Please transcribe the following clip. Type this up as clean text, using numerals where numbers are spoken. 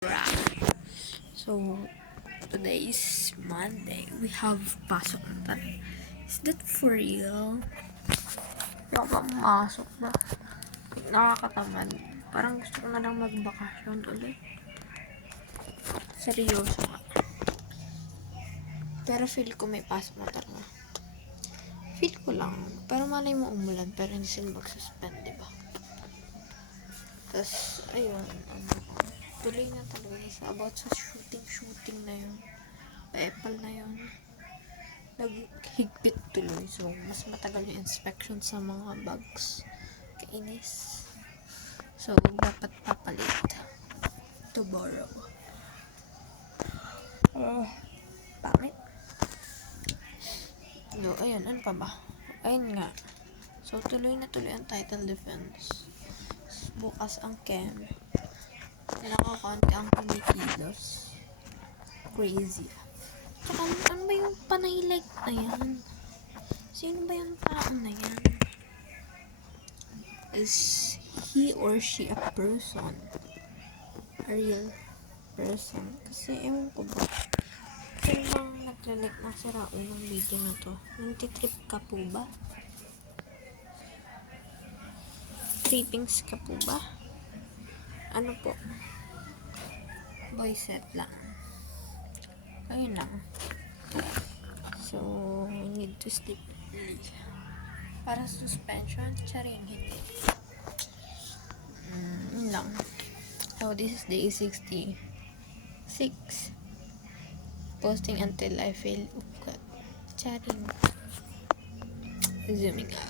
Right. So, today is Monday. We have pasok na tayo. Is that for real? Yung pamasok na. Nakakatamad. Parang gusto ko na lang magbakasyon ulit. Seryoso nga. Pero feel ko may pasok na talaga. Feel ko lang. Pero malay mo umulan. Pero hindi sila magsuspend, diba? Tapos, ayun. Tuloy na talaga sa about sa shooting na yun. Paepal na yun. Naghigpit tuloy. So, mas matagal yung inspection sa mga bugs. Kainis. So, dapat papalit. Tomorrow. Pangit. No, ayun. Ano pa ba? Ayun nga. So, tuloy na tuloy ang title defense. Bukas ang chem. Nakakonti ang kumikilos. Crazy. Tsaka, ano ba yung panay-like na yan? Sino ba yung tao na yan? Is he or she a person? A real person? Kasi, ewan ko ba? Sino bang naglalike na sira ng video na to? Nantitrip ka po ba? Trippings ka po ba? Ano po? Voice set lang. Ayun lang. So, we need to sleep early. Para suspension, charing hindi. Yun lang. So, this is day 66. Posting until I feel upcut. Charing. Zooming out.